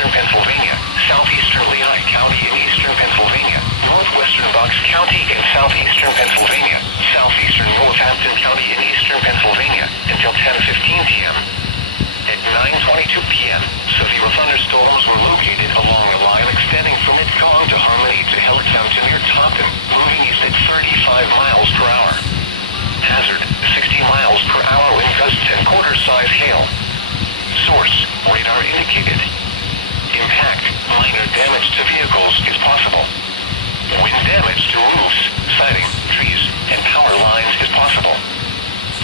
eastern Pennsylvania, southeastern Lehigh County in eastern Pennsylvania, northwestern Bucks County in southeastern Pennsylvania, southeastern Northampton County in eastern Pennsylvania, until 10:15 p.m. At 9:22 p.m., severe thunderstorms were located along the line extending from Midland to Harmony to Hilltown to near Taunton, moving east at 35 miles per hour. Hazard, 60 miles per hour wind gusts and quarter-size hail. Source, radar indicated. Impact, minor damage to vehicles is possible. Wind damage to roofs, siding, trees, and power lines is possible.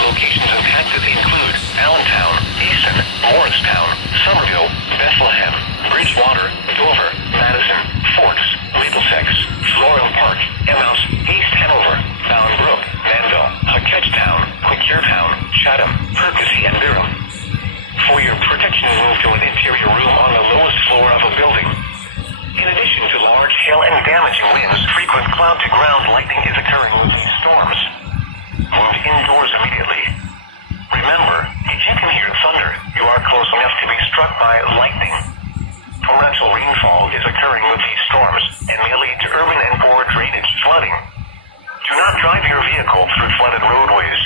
Locations impacted include Allentown, Easton, Morristown, Somerville, Bethlehem, Bridgewater, Dover, Madison, Forks, Middlesex, Florham Park, Emmaus, East Hanover, Bound Brook, Manville, Ketchtown, Quincytown, Chatham, Percy, and Durham. For your protection, move to an interior room on the lowest floor of a building. In addition to large hail and damaging winds, frequent cloud-to-ground lightning is occurring with these storms. Move indoors immediately. Remember, if you can hear thunder, you are close enough to be struck by lightning. Torrential rainfall is occurring with these storms and may lead to urban and poor drainage flooding. Do not drive your vehicle through flooded roadways